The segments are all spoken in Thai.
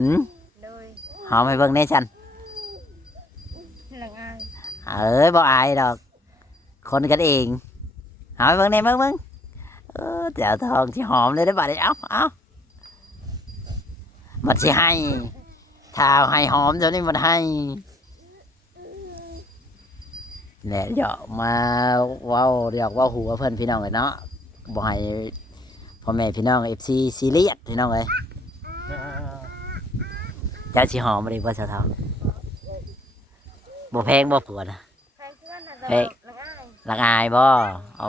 หืมโดยหอมให้เบิ่งแน่ฉันหลังอายบ่อายดอกคนกันเองหอมให้เบิ่งแน่เบิ่งเจ้าทองสิหอมเลยได้อบัดนี้เอ้ามันสิให้ถ้าให้หอมเดี๋ยวนี้มันให้แหละเดี๋ยวมาเว้าเดี๋ยวเว้าหัวเพิ่นพี่น้องเลยเนาะบ่ให้พ่อแม่พี่น้อง FC ซีเรียสพี่น้องเอ้ยเจ้าสิหอมบ่ได้บ่เจ้าทองบ่แพงบ่ปวดนะ ใครคิดว่าน่าจะ เฮ้ย หลังอาย หลักอายบ่โอ้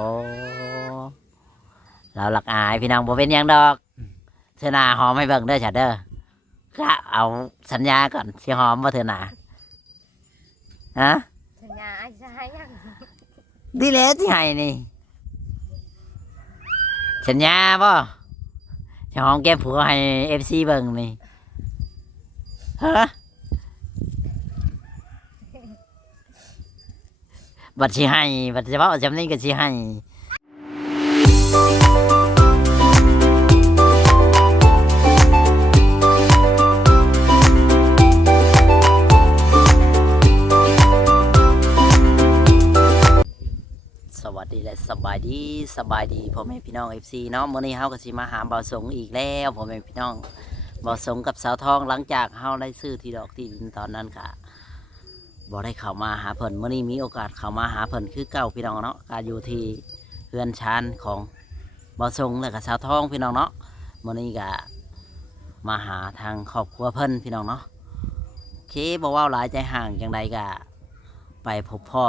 เราหลักอายพี่น้องบ่เป็นหยังดอกเธอหน้าหอมให้เบิ่งเด้อจ้ะเด้อก็เอาสัญญาก่อนสิหอมบ่เธอหน้าฮะ สัญญาอายจะให้ยัง ดีแล้วที่ให้นี่สัญญาบ่จะหอมแก้มผัวให้ FC เบิ่งนี่ฮะบัดสิให้บัดจะเว้าจำนี้ก็สิให้สวัสดีและสบายดีพ่อแม่พี่น้อง FC เนาะมื้อนี้เฮาก็สิมาหาบ่าวสงอีกแล้วพ่อแม่พี่น้องบ่าวสงกับสาวทองหลังจากเฮาได้ซื้อที่ดอกที่ดินตอนนั้นก็บ่ได้เข้ามาหาเพิ่นมื้อนี้มีโอกาสเข้ามาหาเพิ่นคือเก่าพี่น้องเนาะก็อยู่ที่เรือนชานของบ่าวสงและก็สาวทองพี่น้องเนาะมื้อนี้ก็มาหาทางครอบครัวเพิ่นพี่น้องเนาะโอเคบ่เว้าหลายใจห่างจังใดก็ไปพบพ่อ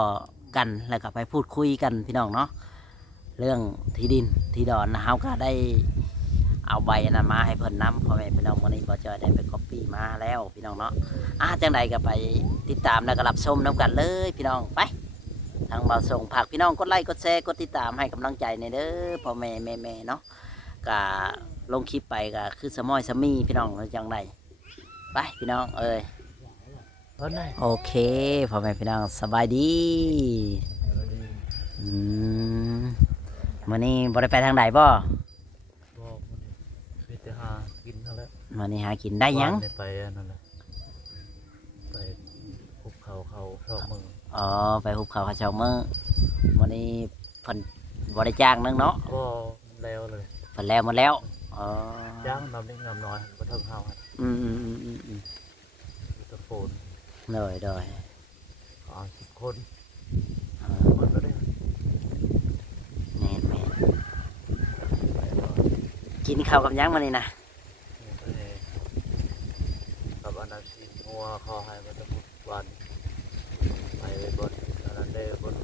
กันแล้วก็ไปพูดคุยกันพี่น้องเนาะเรื่องที่ดินที่ดอนนะเฮาก็ได้เอาใบนั้นมาให้เพิ่นนำพ่อแม่พี่น้องมื้อนี้บ่จอยได้ไปก๊อปปี้มาแล้วพี่น้องเนาะจังใดก็ไปติดตามแล้วก็รับชมนํกันเลยพี่น้องไปทางบ่าวส่งฝากพี่น้องกดไลค์กดแชร์กดติดตามให้กำลังใจในเด้อพ่อแม่แม่เนาะก็ลงคลิปไปก็คือสมอยสมีพี่น้องจังใดไปพี่น้องโอเคพ่อแม่พี่น้องสบายดีมื้อนี้บ่ได้ไปทางใดบ่บอกมันไปหากินนั่นแหละมื้อนี้หากินได้หยัง ไปนั่นแหละไปภูเขาชอบมึงไปหุบเขาเขาเจ้ามื้อมื้อนี้เพิ่นบ่ได้จ้างนึงเนาะก็แล้วเลย เพิ่นแล้วหมดแล้วจ้างนำเล็กนำน้อยบ่เทิงเฮาตะโฟนโดย10 คนคนก็ได้แม่นกินข้าวกับหยังมื้อนี้นะกับอนาชีงัวคอให้มาตะพุดวันไปบนอันนั้นได้บน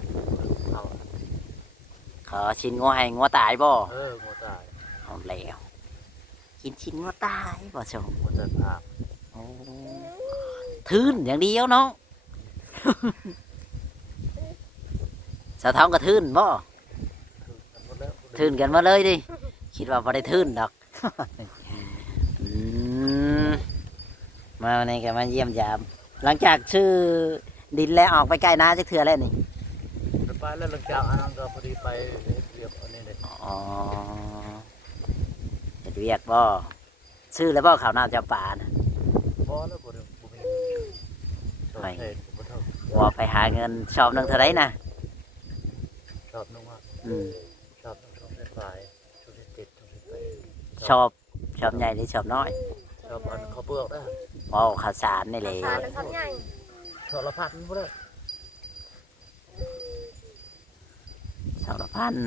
เฮาขอชิ้นงัวให้งัวตายบ่งัวตายเอาแล้วกินชิ้นงัวตายบ่ชมงัวตายภาพทื่นอย่างเดียวเนาะ สาวท้องก็ทื่นบ่ทื่นกันมาเลยดิคิดว่าบ่ได้ทื่นดอก มาในกันมาเยี่ยมยามหลังจากชื่อดินแล้วออกไปใกล้นาจักเทื่อแล้วนี่ไปแล้วหลังจากอันนั้นก็พอดีไปเรียบอันนี้เลยเฮ็ดเวียกบ่ชื่อแล้วบ่ข้าวหน้าเจ้าป่านะบ่แล้วบ่มีว่าไปหาเงินชอบนึงเท่าไรนะชอบนึงว่าชอบนึงต้องไปชุดติดชอบใหญ่หรือชอบน้อยชอบอันข้าวเปลือกนะข้าวสารนี่เลยข้าวสารชอบใหญ่ชอบละพันบ่ได้ชอบละพัน6,000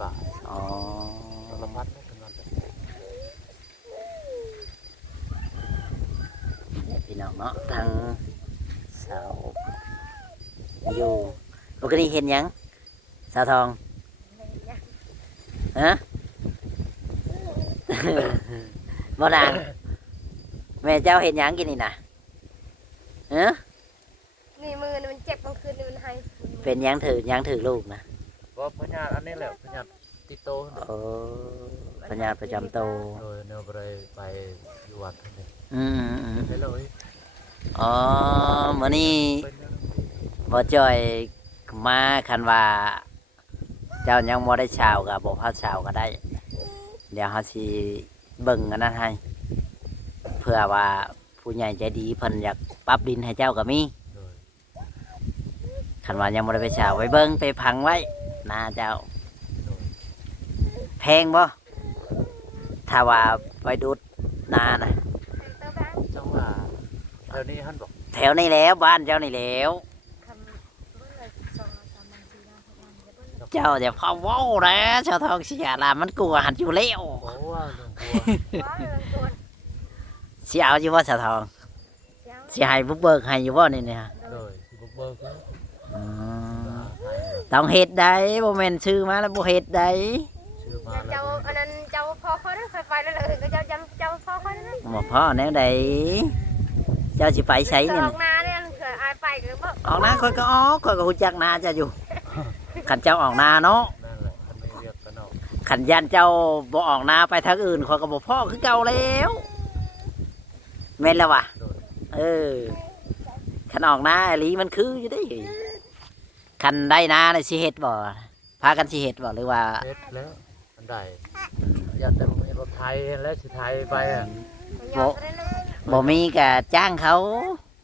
บาทละพันไม่ถึงนั้นพี่น้องเนาะทางสาวอยู่ปกติเห็นยังสาวทองฮะ บ่นางแม่เจ้าเห็นยังกินนี่นะฮะนี่มือมันเจ็บบางคืนมันให้เป็นยังถือลูกนะก็พญาอันนี้แหละพญาติโตพญาประจำโตเนื้อไปอยู่วัดนี่ไปเลยมื้อนี้บ่จอยมาคันว่าเจ้ายังบ่ได้ชาวก็บ่พาชาวก็ได้เดี๋ยวเฮาสิ เบิ่งอันนั้นให้เพื่อว่าผู้ใหญ่ใจดีเพิ่นอยากปรับดินให้เจ้าก็มี โดย คันว่ายังบ่ได้ไปเช่าไว้เบิ่งไปพังไว้นาเจ้า โดย แพงบ่ถ้าว่าไปดูดนานะ เติมบ้าง จังว่าแถวนี้ท่านบอก แถวนี้แล้วบ้านเจ้านี่แล้ว คำเมื่อไร2 3 วัน4 วัน6 วันจะเบิ่ง เจ้าอย่าพอเว้านะชาวทองเสียลามันกลัวหันอยู่แล้ว โอ้ว่าเรื่องกลัว ว่าเรื่องตัว สิเอาอยู่ว่าชาวทอง เจ้า สิให้บุกเบิกให้อยู่บ่นี่เนี่ย โดยสิบุกเบิกแล้ว อืม ให้ ต้องเฮ็ดได้บ่แม่นชื่อมาแล้วบ่เฮ็ดได้ ชื่อมา เจ้า แล้ว อันนั้นเจ้าพ่อเขาได้ไปแล้วเลยก็เจ้าจำเจ้าพ่อเขาได้ บ่พอแนวใดเจ้าสิไปไส อ นี่ อกนาเนี่ยเผื่ออายไปก็บ่ ออกนาค่อยก็ออกค่อยก็ฮู้จักนาเจ้าอยู่คันเจ้าออกนาเนาะ นั่นแหละท่านไม่เรียกกันออก ขันยันเจ้าบ่ออกนาไปทางอื่นขอยก็บ่พ่อคือเก่าแล้วแม่นแล้ววะ โดย เออขันออกนาอีหลีมันคืออยู่ได้ขันได้นาเลยสิเฮ็ดบ่พากันสิเฮ็ดบ่หรือว่า เฮ็ดแล้วอันใดอยากแต่รถไทยแล้วสิไทยไปอ่ะ ยอมได้เลย บ่มีก็จ้างเขา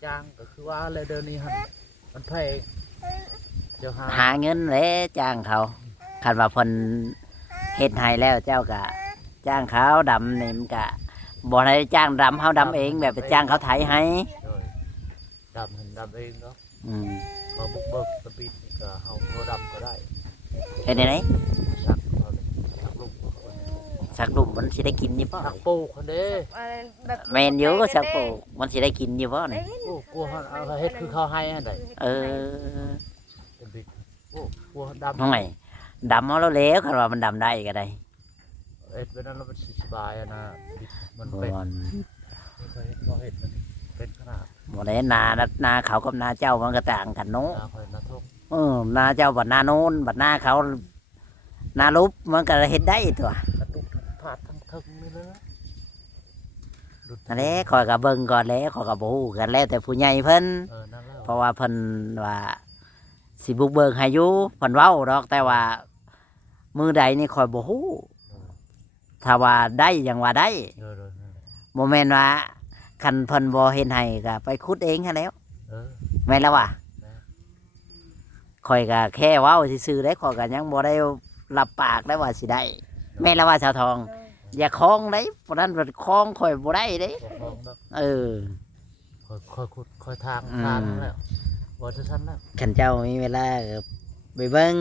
จ้างก็คือว่าเลยเดินนี้มันแพงเดี๋ยว หาเงินแล้วจ้างเขาคันว่าเพิ่นเฮ็ดให้แล้วเจ้าก็จ้างเขาดำนี่มันก็บ่ได้จ้างดำเฮาดำเองแบบไปจ้างเขาไถให้ โดยดำเองเนาะ อืม พอบุกเบิกสปีดนี่ก็เฮาโทรดำก็ได้ เฮ็ดได้ไหน สักเอาเลยสักลูกคนนี้ สักดุมมันสิได้กินอยู่บ่ สักปูคนเด้ แมนอยู่สักปลูกมันสิได้กินอยู่บ่นี่ โอ้กลัวเขาเอาเฮ็ดคือเขาให้อันใด เออ เป็นบิดโอ้กลัวดำ ทำไมดำเอาแล้วแล้วคันว่ามันดำได้ก็ได้ เอ็ดเวลาเรามันสบายอะนะบิดมัน บ่ เป็นไม่เคยเห็นเขาเห็ดมันเป็นขนาด บ่ได้นาเขากับนาเจ้ามันก็ต่างกันเนาะ นาคอยนาทง นาเจ้าบัดนาโน้นบัดนาเขานาลุบมันก็เฮ็ดได้ตัว กระตุกทั้งผาดทั้งทึงนี่เลยนะดุด นั่นแหละข่อยก็เบิ่งก่อนแหล้วข่อยก็บ่ฮู้กันแล้วแต่ผู้ใหญ่เพิ่น นั่นแล้ว เพราะว่าเพิ่นว่าสิบุกเบิกให้อยู่เพิ่นเว้าดอกแต่ว่ามือใดนี่ข่อยบ่ฮู้ถ้าว่าได้หยังว่าได้ เออนั่นแหละ บ่แม่นว่าคันเพิ่นบ่เฮ็ดให้ก็ไปขุดเองหั้นแหล้ว เออ แม่นแล้วว่ะ แม่ ข่อยก็แค่เว้าซื่อๆได้ข่อยก็ยังบ่ได้รับปากได้ว่าสิได้แม่นแล้วว่าชาวทอง อย่าคล้องได้เพราะนั้นมันคล้องข่อยบ่ได้เด้ ปกครองแล้ว เออ คอยขุดคอยทาง อืม ทางแล้วว่าจะสั้นแล้ว คันเจ้ามีเวลาก็ไปเบิ่ง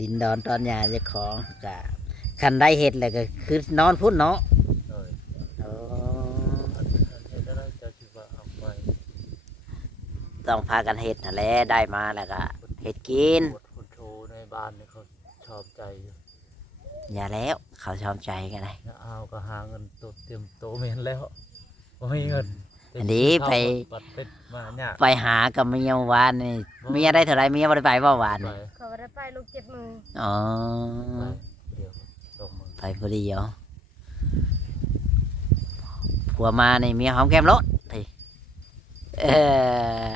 ดินดอนตอนหญ้าเจ้าของก็คันได้เฮ็ดแล้วก็คือนอนพุ่นเนาะ เออ โอ้ อันเฮ็ดได้จะคิดว่าเอาไป ต้องพากันเฮ็ดนั่นแหละได้มาแล้วก็เฮ็ดกิน คนโชว์ในบ้านนี่เขาชอบใจอยู่ อย่าแล้วเขาชอบใจกันเลย เอาก็หาเงินตัวเตรียมโตเมนแล้วบ่มีเงิน อันนี้ไป บัดเป็นมาเนี่ย ไปหากับเมียวานนี่เมียได้เท่าไรเมียบ่ได้ไปบ่วาน ไป นี่ เขาได้ไปลูกเจ็บมือ อ๋อ เดี๋ยวตกมือ ไปพอดีเหรอผัวมานี่เมียหอมแก้มรถที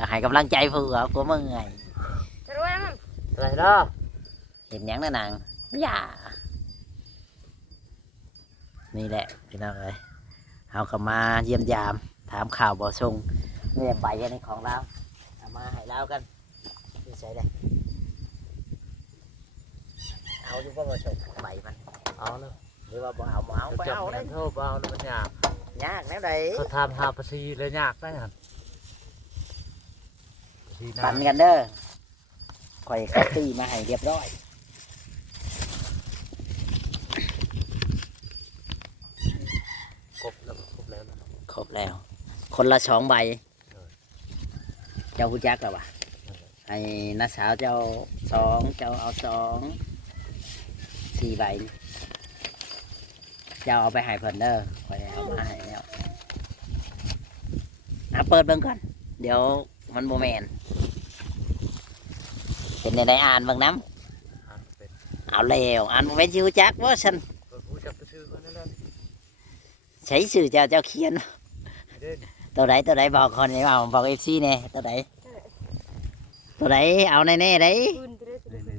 ให้กำลังใจผัวมึงไง จะรู้ไหม อะไรเนาะ เห็นหยังนะนางอย่านี่แหละพี่น้องเอ้ยเอากลับมาเยี่ยมยามถามข่าวบ่ส่งนี่แหละใบอันนี้ของเราเอามาให้เรากันดูใส่เลยเอาอยู่บ่บ่ส่งใบมัน เอาแล้ว หรือว่าบ่เอาบ่เอาไป จับ เอาเล เงิ ย นเท่าเบาแล้วมันยาก ยากแน่ใด เขาทำหาภาษีเลยยากได้หันภาษี ปั่นกันเด้อคอยคัตตี้มาให้เรียบร้อย ครบแล้วครบแล้วนะ ครบแล้ว คนละ2ใบ เออ เจ้าผู้จักแล้ววะให้น้าสาวเจ้า2เจ้าเอา4ใบเจ้าเอาไปให้เพิ่นเด้อคอยเอามาให้แล้วเปิดเบิ่งก่อนเดี๋ยวมันบ่แม่นเป็นในใดอ่านเบิ่งน้ อ่านเป็น ำเอาแล้วอ่านบ่แม่นสิรู้จักบ่ฉัน คนผู้จับไปชื่อคนนั่นแหละ ใช้ชื่อเจ้าเขียน เด่น ตัวไหนบอกคนนี้เอาบอก FC แน่ตัวไหนเอาแน่ๆได้ ปืนจะได้ นี่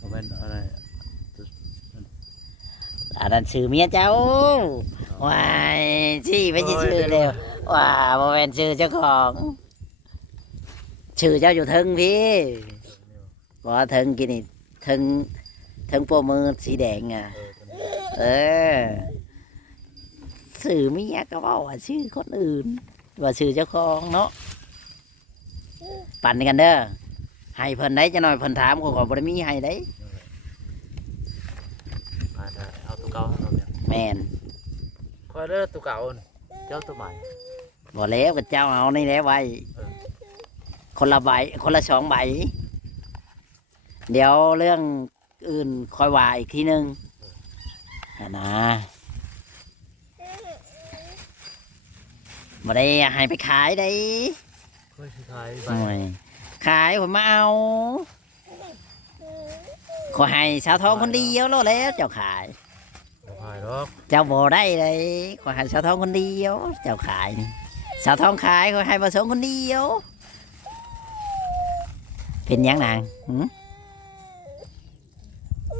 มันเป็นอะไร อันนั้นชื่อเมียเจ้าว้ายจี้ไม่ใช่ชื่อเดียวว้าบ่แม่นชื่อเจ้าของชื่อเจ้าอยู่เทึงพี่บ่เทึงกินนี่เทึงโปรมือสีแดงอ่ะเออชื่อเมียก็เว้าว่าชื่อคนอื่นว่าชื่อเจ้าของเนาะปั่นกันเด้อให้เพิ่นได้จะหน่อยเพิ่นถามเขาก็บ่ได้มีให้ได้ เอาตัวเก่าเราเนี่ย แม่น คอยเลือกตัวเก่าเจ้าตัวใหม่ บ่แล้วกับเจ้าเอานี่แหละไว้คนละใบคนละ2 ใบเดี๋ยวเรื่องอื่นคอยว่าอีกทีนึงนะบ่ได้ให้ไปขายได้ ค่อยสิขายไป โอ้ยขายผมมาเอาขอให้สาวทองคนเดียวแล้วเจ้าขาย บ่ขายหรอก เจ้าบ่ได้เลยขอให้สาวทองคนเดียวเจ้าขายนี่สาวทองขายขอให้ประสงค์คนเดียวเป็นหยังนางหืม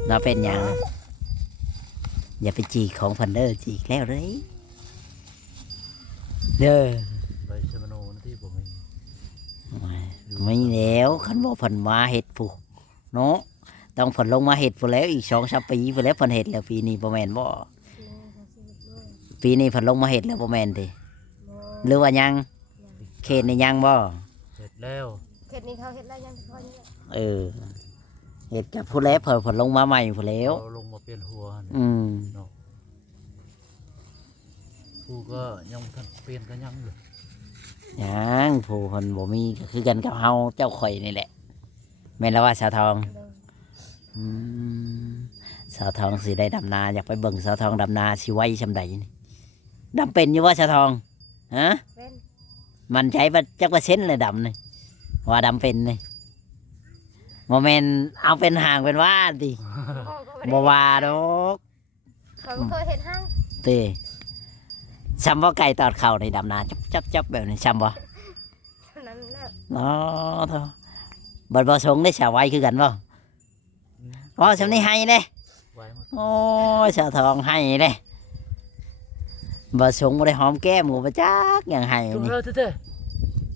เราเป็นหยังอย่าไปจีกของเพันเดอร์จีกแล้วเลยเด้อ ไปเชมโนนะที่ผมมี ไม่แล้วคันบ่เพันมาเห็ดผูเนาะต้องเพันลงมาเห็ดผูแล้วอีก2-3 ปีผูแล้วเพันเห็ดแล้วปีนี้บ่แม่นบ่ปีนี้เพันลงมาเห็ดแล้วบ่แม่นติหรือว่ายังเขตนี่ยังบ่ เสร็จแล้ว เขตนี้เขาเฮ็ดแล้วยังเขาเนี่ย เออเห็ดกับผู้แล้วเพิ่นลงมาใหม่ผู้แล้ว เราลงมาเปลี่ยนหัวนี่ อืม ผู้ก็ยังทันเปลี่ยนกันยังเลย ยังผู้เพิ่นบ่มีก็คือกันกับเฮาเจ้าข่อยนี่แหละแม่นแล้วว่าสาวทอง เลย อืมสาวทองสิได้ดำนาอยากไปเบิ่งสาวทองดำนาสิไว้ชำใดนี่ดำเป็นอยู่ว่าสาวทองฮะ เป็น มันใจว่าจักว่าเซ็นเลยดำนี่ว่าดำเป็นนี่โมเมนเอาเป็นห่างเป็นว่าดิ โอ้ก็ บ่ว่าดอก เขาก็เคยเห็นห้าง ติช้ำว่าไก่ตอดเข่าในดำนาจับแบบนี้ช้ำบ่ เท่านั้นแหละ เนาะเถอะบัดบ่สงได้สาวไว้คือกันบ่อ๋อสำนี้ให้เด้ ไว้หมด โอ้ยสาวทองให้เด้บ่สงบ่ได้หอมแก้มหมูบ่จักหยังให้ จุ่ม นี่ เลยเท่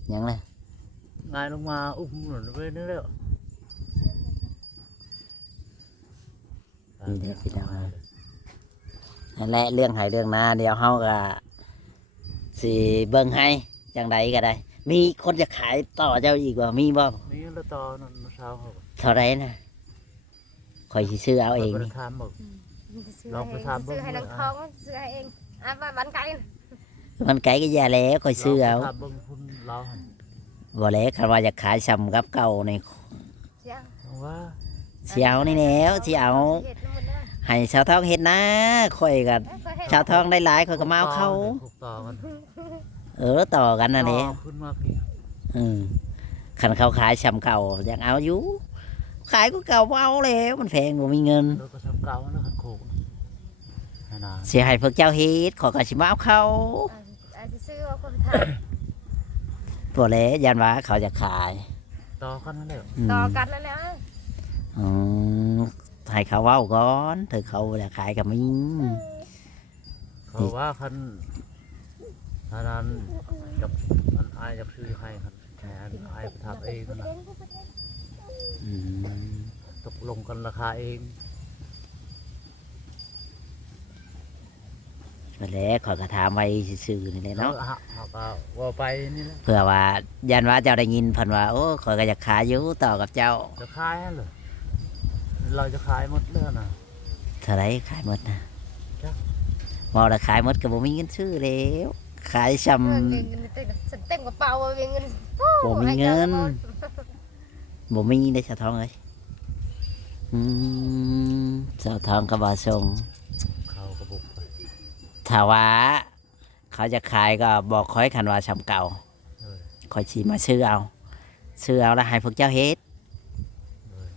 หยังเลย ๆงายลงมาอุ้มหนุนไปนี่แล้ว นี่เด้อพี่น้องนั่นแหละเรื่องให้เรื่องนาเดี๋ยวเฮาก็สิเบิ่งให้จังใดก็ได้ มีคนจะขายต่อเจ้าอีกว่ามีบ่ มีแล้วตอนนั้นเช้าเขา เท่าไรนะคอยสิซื้อเอาเอง ไป นี่ ถามบอก ซื้อ ลองไปถามเบิ่ ซื้ ง อให้น้องทองซื้อให้เองอ่ะบ้านไกล มันไกลก็อย่าแล้วคอยซื้อเอา ถามเบิ่งคุณเราหัน บ่แล้วคันว่าอยากขายซ้ำกับเก่าใน เสียง ว่า สิเอานี่แล้วสิเอา เฮ็ดน้ำมันเด้อ ให้ชาวทองเฮ็ดนะคอยกัน เอ้ยเคยเฮ็ด ชาวทองได้หลายคอยก็มาเอาเขา ถูกต่อกัน ต่อกันนั่นเอง ต่อขึ้นมาพี่ คันเขาขายซ้ำเก่าอยากเอาอยู่ขายก็เก่าบ่เอาแล้วมันแพงบ่มีเงิน แล้วก็ทำเก่าแล้วขันโขกนาน สิให้พวกเจ้าเฮ็ดขอยก็สิมาเอาเขา อาจจะซื้อเอาคนถ่าย บ่แล้วยันว่าเขาจะขาย ต่อกันนั่นแหละ ม ต่อกันแล้วนะ อืมให้เขาเว้าก่อนถึงเขาจะขายก็มี เขาว่าคันอันนั้นจับมันอายจับชื่อให้คันแทนอายไปทำเองนะ อืม ตกลงกันราคาเอง นั่นแหละขอยก็ถามไว้ซื่อๆนี่แหละ แล้ว เนาะ เขาก็ว่าไปนี่แหละ เพื่อว่ายันว่าเจ้าได้ยินเพิ่นว่าโอ้ขอยก็อยากขายอยู่ต่อกับเจ้า จะขายให้เหรอเราจะขายหมดเรื่องนะ เท่าไรขายหมดนะ จ้ะ บ่ละขายหมดก็บ่มีเงินซื้อแล้วขายซ้ เงินเต็มกระเป๋าเงิน บ่มีเงิน บ่มีได้สะทองเอ้ยอืมสะทองก็บ่ส่ง เขาก็บุกไป ถ้าว่าเขาจะขายก็บอกคอยคันว่าซ้ำเก่า เลย คอยสิมาซื้อเอาแล้วให้พวกเจ้าเฮ็ด เลย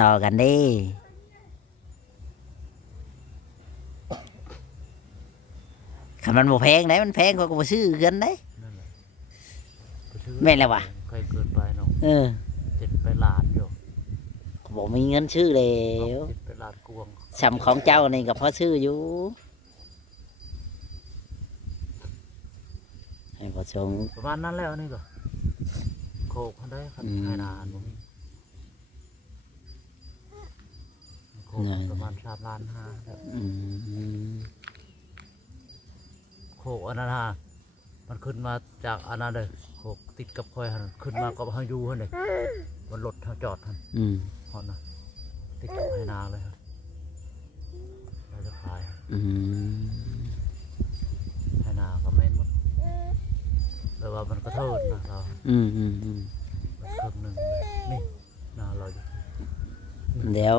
ต่อกันเด้คันมันบ่แพงไหนมันแพงเขาก็บ่ซื้อกันได้ นั่นแหละไปซื้อ แม่นแล้ววะ ใครเกินไปเนาะ เออ 7 ไปล้านอยู่ บ่มีเงินซื้อแล้ว 7 ไปล้านกวง สำของเจ้านี่ก็พอซื้ออยู่ให้พอชง ประมาณนั้นแล้วนี่ก็โคกเขาได้คันไทยนาบ่มีโคกประมาณ3 ล้าน 5แล้ว อืม โคกอันนั้นฮะมันขึ้นมาจากอันนั้นเลยโคกติดกับคอยหันขึ้นมากับเฮาอยู่หั่นเลยมันรถเฮาจอดหั่น อืม ฮอดนะติดกับไทยนาเลยครับเราจะขาย อืม ไทยนาก็แม่นหมดแต่ว่ามันก็เทิดนะเรา อืม มันครึ่งหนึงเลยนี่นาเราอยู่ เดี๋ยว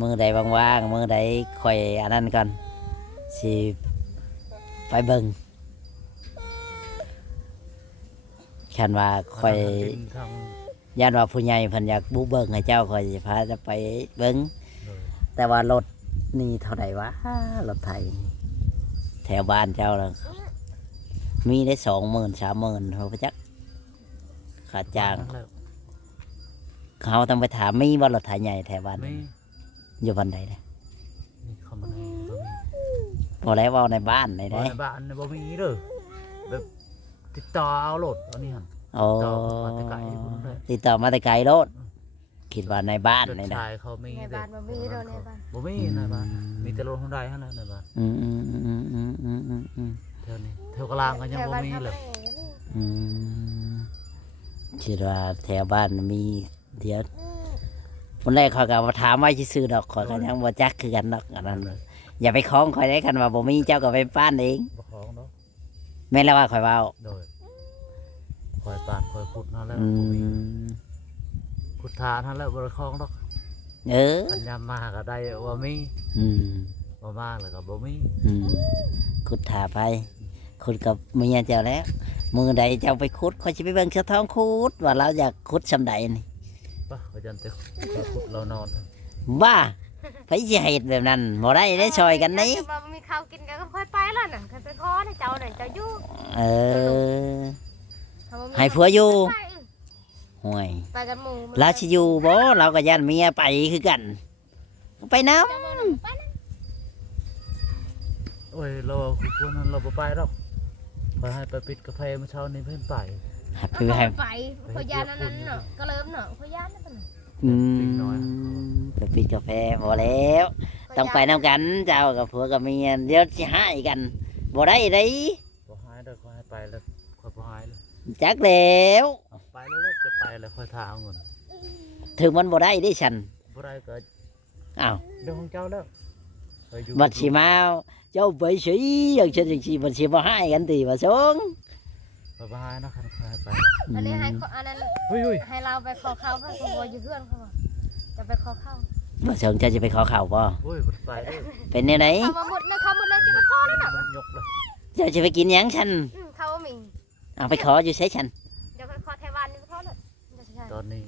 มือใดว่างๆมือใดคอยอันนั้นก่อนสิไปเบิ่งคันว่าคอย เป็นทาง ย่านว่าผู้ใหญ่เพิ่นอยากบุกเบิ่งให้เจ้าคอยสิพาจะไปเบิ่ง เลย แต่ว่ารถนี่เท่าไหร่วะรถไถแถวบ้านเจ้าแล้วมีได้20,000 30,000เขาไปจักขาดจ้าง นั่นแหละ เขาต้องไปถามมีว่ารถไถใหญ่แถวบ้าน ไม่ อยู่บ้านใดเด้ นี่เขามาในบ่มี พอแล้วเว่าในบ้านไหน บ่ ได้ ในบ้านในบ่มีเด้อแบบติดต่อเอารถอันนี้หั่น โอ้ ต่อมาแต่ไกลพุ่นเลย ติดต่อมาแต่ไกลรถคิดว่าในบ้าน รถ ไหนได้ ชายเขามี ใน เด้ บ้านบ่มีดอกในบ้าน บ่มีในบ้านมีแต่รถฮอนด้าหั่นแหละในบ้าน อืม แถวนี้แถวกลางก็ยังบ่มีเลย อืมคิดว่าแถวบ้านมีเดี๋ยวคนแรกเขาก็มาถามว่าสิซื้อดอกขอยก็ยังบ่จักคือกันดอกอันนั้นอย่าไปคล้องคอยได้กันว่าบ่มีเจ้าก็ไปป้านเอง บ่ของเนาะ แม่นแล้วว่าคอยเว้า โดยคอยปานคอยขุดนั่นแหล้ว อื บ่มี ม ขุดทานนั่นแหละบ่ได้ของดอก เออ ปัญญามมาก็ได้ว่ามี อืม บ่มาแล้วก็บ่มี อืมขุดถาไปขุดกับเมียเจ้าแล้ว มือใดเจ้าไปขุดคอยจะไปเบิ่งเสือท้องขุดว่าเราอยากขุดสำใดนี่ ป่ะเขาจันแต่ขุดเรานอน บ้าไปสิเหตุแบบนั้นบ่ได้ได้ซอยกันนี่ แต่ว่าบ่มีข้าวกินก็ค่อยไปแล้วน่ะค่อยไปขอให้เจ้าน่ะเจ้าอยู่ เออ ถ้าบ่มี ให้ผัวอยู่ ไป ห่วย ไปกันหมู่ เราสิอยู่บ่เราก็ยันเมียไปคือกัน ไปน้ เจ้าบ่น่ะไปนะ โอ้ยเราขุดพวกนั้นเราบ่ไปดอกคอยให้ไปปิดกาแฟเมื่อเช้านี้เพิ่นไป ำไป เอา ให้ ไปขอยานอันนั้นเนาะก็เริ่มเนาะขอยานนั่นน่ะ อืมไปปิดกาแฟพอแล้ว ต้องไปน้ำกันเจ้ากับผัวกับเมียเดี๋ยวสิหายกันบ่ได้ได้ บ่หายเด้อคอยให้ไปแล้วคอยบ่หายเลย จักแล้ว เอาไปแล้วแล้วจะไปแล้วคอยทาเอาเงิน ถึงมันบ่ได้ได้ฉัน บ่ได้ก็ อ้าว เรื่องของเจ้าแล้วไปอยู่ บัดสิมาเจ้าไปสิอย่างเช่นอย่างสิบัดสิบ่ให้กันติว่าสง คอยบ่หายนะคันคอยให้ไป อันนี้ให้ขออันนั้น เฮ้ย ให้เราไปขอเข้าเพื่อนขโมยอยู่เพื่อนเขาว่าจะไปขอเข้า บ่สงเจ้าจะไปขอข่าวบ่ โอ้ยบ่ไปเด้อ เป็นแนวไหน เขามาหมดนะเขาหมดเลยจะไปขอแล้วน่ะ ยกเลย เจ้าจะไปกินหยังฉัน เขาว่ามิง เอาไปขออยู่ใช้ฉัน เดี๋ยวไปขอไทยวันนี่ไปขอเลยจะใช่ ตอนนี้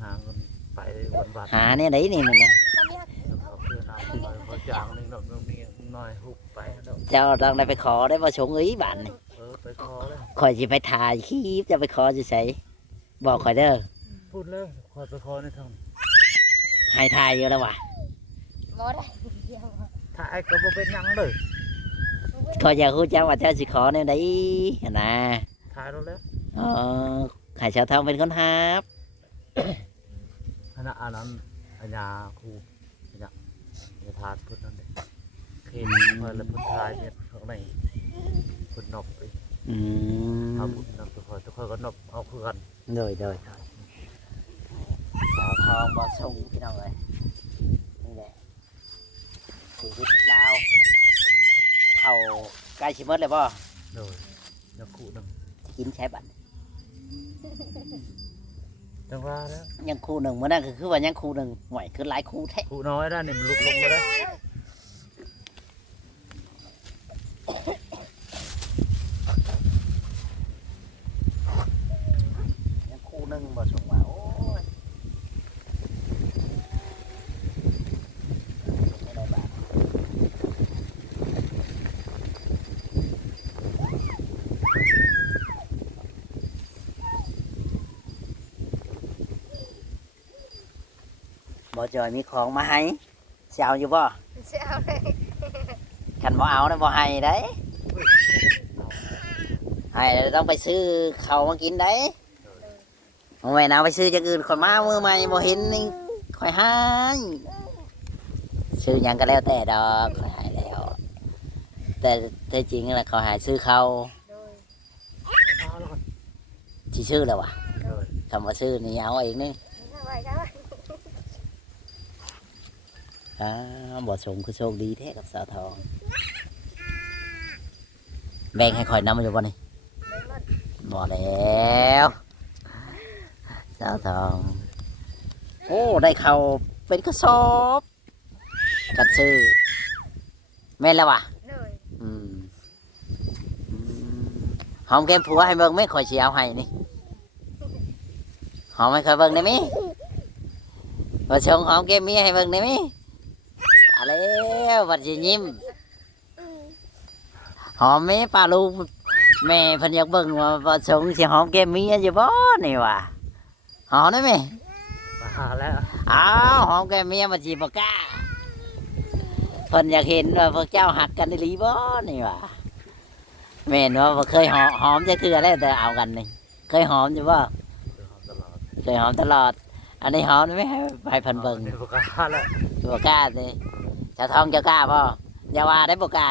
หาเงินไปวันบาท หาเนี่ยไหนนี่มันนะ ตอนนี้ เขาเพื่อนเอาไปเขาจ้างหนึงดอกนึงนี่น้อยหุบไปดอก เจ้าต้องได้ไปขอได้บ่สงเอ้ยบ้านนี่ ไปขอเลย ข่อยสิไปถ่ายคลิปจะไปขออยู่ไสบอกข่อยเด้อ พูดเลยคอยไปขอในทาง ให้ถ่ายอยู่แล้วว่ะ บ่ได้เดียว ถ้าไอ้ก็บ่เป็นหยังเลย ข่อยอยากรู้จักว่าเจ้าสิขอแนวใดหั่นนะ ถ่ายแล้วแล้ว อ๋อไข่ชาวทองเป็นคนฮับ ขณะอันนั้นอัญญาครูอัญญาอย่าทานพุทธนั่นเด็กเข็นคอยแล้วพุทธทายเนี่ยข้างในพุทธนบไป อืม ทำบุญนำตัวคอยตัวคอยก็นบเอาคือกัน โดยสาวทองบ่ส่งพี่น้องเลยนี่แหละชีวิตลาวเข้าใกล้ชิมดเลยบ่ โดยนักขู่นึง กินใช้บัตร จังว่าแล้ว ยังคู่หนึ่งเมื่อนั้นก็คือว่ายังคู่หนึ่งห่วยคือหลายคู่แท้ ขู่น้อยได้เนี่ยมันลุกลงเลยได้ ยังคู่หนึ่งบ่ส่งว่าโอ้ยไม่ได้บาทบ่จอยมีของมาให้ สิเอาอยู่บ่ สิเอาเลย คันบ่เอานะบ่ให้ได้ให้แล้วต้องไปซื้อเขาวมากินได้บ่แม่นเอาไปซื้อจากอื่นคนมามือใหม่บ่เห็นนี่ค่อยให้ซื้อหยังก็แล้วแต่ดอกค่อยให้แล้ว แต่แต่จริงๆแล้วเขาให้ซื้อเขาว โดย เอาแล้วก่อน สิซื้อแล้วว่ะ เลย คำว่าซื้อนี่เอาเองนี่ ทำไมครับ บ่สมคือโชคดีแท้กับสาวทอง แบ่งให้ข่อยนำอยู่บ่นี่ ไม่หมด บ่แล้วสาวทอง โอ้ได้เข้าวเป็นกระสอบกันซื้อแม่นแล้วว่ะ เลย อืมอืมหอมแก้มผัวให้เบิ่งแม่ข่อยสิเอาให้นี่หอมให้ข่อยเบิ่งได้มั้ยบ่ชงหอมแก้มเมียให้เบิ่งได้มั้ยเอาแล้วบัดสิยิ้มหอมแม่ป้าลูกแม่เพิ่นอยากเบิ่งว่าบ่ชงสิหอมแก้มเมียอยู่บ่นี่ว่ะหอมได้มั้ย มาแล้ว อ้าวหอมแก้มเมียมาจีบกล้าเพิ่นอยากเห็นว่าพวกเจ้าหักกันอีหลีบ่นี่ว่ะแม่นว่าบ่เคยหอมจะคือแล้วแต่เอากันนี่เคยหอมอยู่บ่ เดี๋ยวหอมตลอดเคยหอมตลอด อันนี้หอมได้ไหมให้เพิ่นเบิ่ง เดี๋ยวบ่กล้าแล้ว บ่กล้าสิเจ้าทองเจ้ากล้าบ่อย่าว่าได้บ่กล้า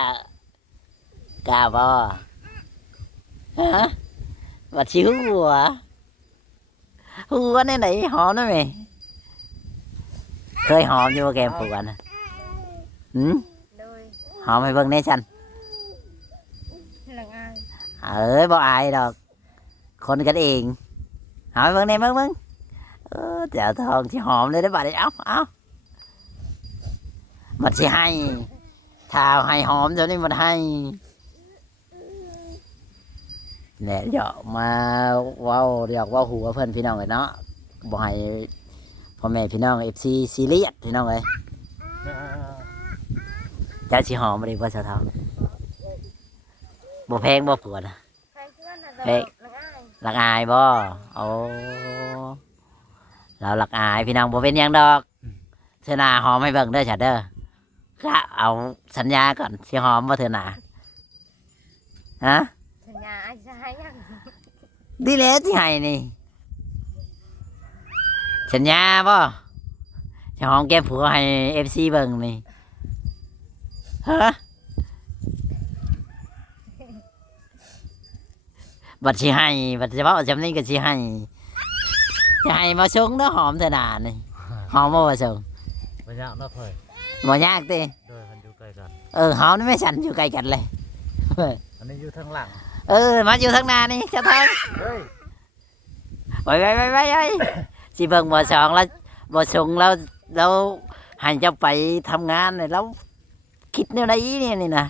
กล้าบ่ฮะว่าสิหัวในไหนหอมได้ไหมเคยหอมอยู่บ่แก้มผัวนะหืม เลย หอมให้เบิ่งแน่ฉัน หลังอาย เอ้ยบ่อายดอก คนกันเองหอมให้เบิ่งแน่เบิ่งเจ้าทองสิหอมเลยได้อบัดนี้เอามันสิให้ถ้าให้หอมเดี๋ยวนี้มันให้เนี่ยเดี๋ยวมาเว้าเดี๋ยวเว้าหัวเพิ่นพี่น้องเลยเนาะบ่ให้พ่อแม่พี่น้อง FC ซีเรียสพี่น้องเลย อ่า เจ้าสิหอมบ่ได้บ่เจ้าทองบ่แพงบ่ผัวนะ ใครเพื่อนน่ะ เฮ้ย หลังอาย หลักอายบ่โอ้เราหลักอายพี่น้องบ่เป็นหยังดอกเธอหนาหอมให้เบิ่งเด้อฉันเด้อก็เอาสัญญาก่อนสิหอมบ่เธอหนาฮะ สัญญาอายจะให้ยัง ดีแล้วสิให้นี่สัญญาบ่จะหอมแก้มผัวให้ FC เบิ่งนี่ฮะบัดสิให้บัดจะเว้าจำนี้ก็สิให้จะให้มาชงเด้อหอมเธอหนานี่หอมบ่ว่าชง บ่ยากเนาะเพิ่น บ่ยากติ โดยมันอยู่ใกล้กัน หอมนี่ไม่ฉันอยู่ไกลกันเลย อันนี้อยู่ทางหลัง มาอยู่ทางหน้านี่เจ้าทอง เฮ้ย ไปสิเบิ่งบ่สองแล้วบ่ชงแล้วให้เจ้าไปทำงานเนี่ยแล้วคิดแนวใดนี่นะ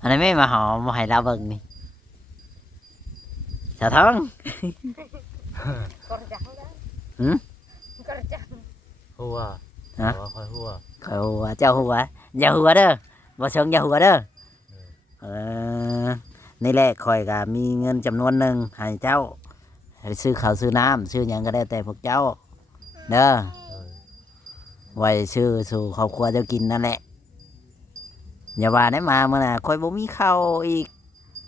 อันนี้ไม่มาหอมให้เราเบิ่งนี่เจ้าทอง กระจังได้ หืม กระจัง หัว ฮะ หัวคอยหัว เขาหัวเจ้าหัวอย่าหัวเด้อบ่ชงอย่าหัวเด้อนี่แหละคอยก็มีเงินจำนวนหนึ่งให้เจ้าไปซื้อข้าวซื้อน้ำซื้อหยังก็ได้แต่พวกเจ้าเด้อ เออ ไว้ซื้อสู่ครอบครัวเจ้ากินนั่นแหละอย่าว่าได้มาเมื่อน่ะคอยบ่มีข้าวอีก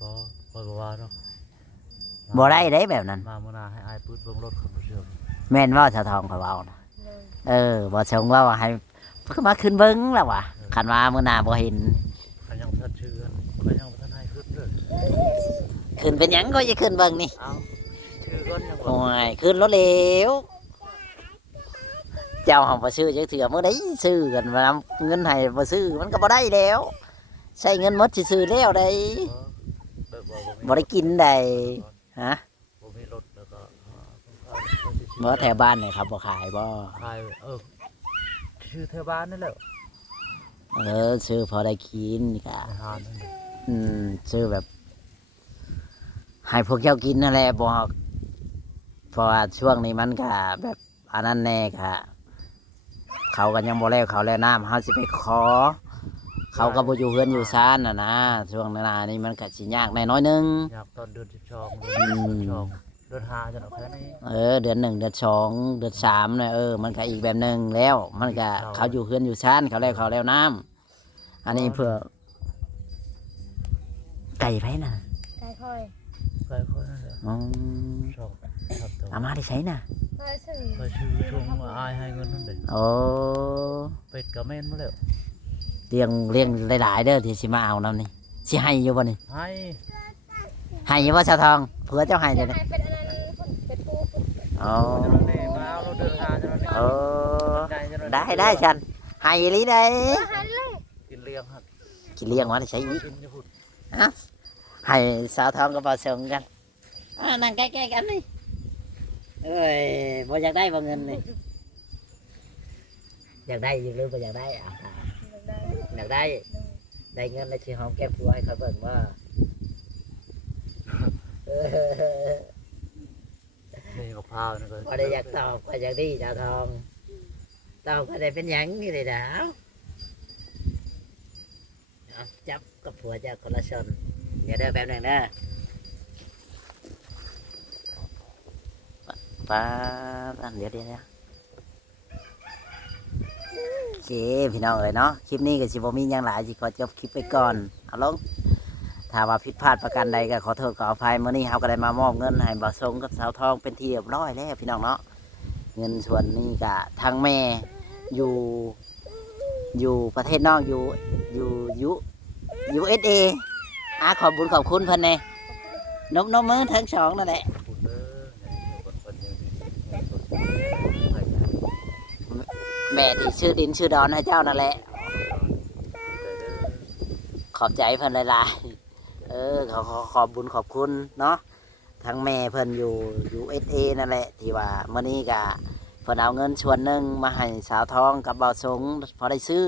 บ่บ่ว่าเนาะ บ่ได้ได้แบบนั้น มาเมื่อนาให้อายปืดเบิ่งรถขับมาเชื่อม แม่นว่าชาวทองเขาเว้านะ เลย บ่ชงว่าให้เพิ่นมาขึ้นเบิ่งแล้วว่ะคันว่าเมื่อน่ะบ่เห็น เขายังบ่ทันเชื่อเขายังบ่ทันให้ขึ้นเลย ขึ้นเป็นหยังก็จะขึ้นเบิ่งนี่ เอาชื่อก่อนยังบ่ โอ้ยขึ้นรถเร็วเจ้าห้องบ่ซื้อจักเถื่อมื้อใดซื้อกันว่าเงินให้บ่ซื้อมันก็บ่ได้แล้วใช้เงินหมดสิซื้อแล้วได้ บ่ได้กินได้ฮะ บ่มีรถแล้วก็ บ่แถวบ้านนี่ครับบ่ขายบ่ ขายชื่อแถวบ้านนั่นแหละ ซื้อพอได้กินก็ อาหารนั่นแหละ ซื้อแบบให้พวกเจ้ากินนั่นแหละบอกเพราะว่าช่วงนี้มันก็แบบอันนั้นแน่ค่ะเขากันยังบ่แล้วเขาแล้วน้ำเขาสิไปขอ เขาก็บ่อยู่เฮือนอยู่ซ่านนะช่วงหนานี้มันก็สิยากแน่น้อยนึง อยากตอนเดือน12เดือน12 ดือน5จะเอาแค่นี้ เดือน1เดือน2เดือน3เนี่ยมันก็อีกแบบหนึงแล้ว มันก็เขาอยู่เฮือนอยู่ชานเขาแล้วน้ำอันนี้เพื่อไก่ไผน่ะ ไก่ค่อย เคยคนนั่นแหละ อ๋อ ชอบตัว เอามาได้ใช้น่ะ ค่อยสื่อ เคยชื่อช่วงว่าอายให้เงินนั่นเด็ โอ้ เป็ดกับแม่นมาแล้ว เลี้ยงหลายๆเด้อที่สิมาเอานำนี่สิให้อยู่บ่นี่ ให้ ให้อยู่บ่ชาวทองเผื่อเจ้าให้ จะ เด้อ ให้เป็นอันนั้นคนเป็นปูคน อ๋อ จะนั่นเองมาเอาเราเดินหาจะนั่นเอง โอ้ได้ฉันให้อีหลีได้ หันเลย กินเลี้ยงครับ กินเลี้ยงมาได้ใช้อีก กินจะพูด อ่ะให้สาวทองกับบ่าวสงกันนั่งใกล้ๆกันนี่เอ้ยบ่อยากได้บ่เงินนี่อยากได้อยู่หรือบ่อยากได้อ่ะ ได้ อยากได้ได้เงินแล้วสิหอมแก้มผัวให้เขาเบิ่งว่าเออ นี่กับพร้าวนี่ก็ บ่ได้อยากตอบก็อยากดีสาวทองตอบก็ได้เป็นหยังนี่เลยดาวเอาจับกับผัวเจ้าคนละชนเดี๋ยวเด้อแป๊บหนึงเด้อป้าเดี๋ยวโอเคพี่น้องเอ๋ยเนาะคลิปนี้ก็สิบ่มีหยังหลายสิขอจบคลิปไปก่อนเอาลงถ้าว่าผิดพลาดประการใดก็ขอโทษขออภัยมื้อนี้เฮาก็ได้มามอบเงินให้บ่าวสงกับสาวทองเป็นที่เรียบร้อยแล้วพี่น้องเนาะเงินส่วนนี้ก็ทางแม่อยู่ประเทศนอกอยู่ USA ขอบคุญขอบคุณเพิ่นแน่นบมือทั้งสองนั่นแหละ พูดเด้อคนยังดี แม่ที่ชื่อดินชื่อดอนให้เจ้านั่นแหละ ขอบใจเพิ่นหลายๆขอบบุญขอบคุณเนาะทั้งแม่เพิ่นอยู่ USA นั่นแหละที่ว่ามื้อนี้ก็เพิ่นเอาเงินส่วนหนึ่งมาให้สาวทองกับบ่าวสงพอได้ซื้อ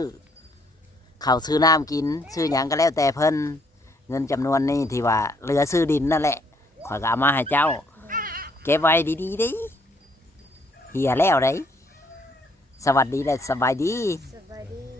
ข้าวซื้อน้ำกินซื้อหยังก็แล้วแต่เพิ่นเงินจำนวนนี้ที่ว่าเหลือซื้อดินนั่นแหละขอยก็เอามาให้เจ้า เก็บไว้ดีๆเดิเหียแล้วเด้สวัสดีและสบายดี สบายดี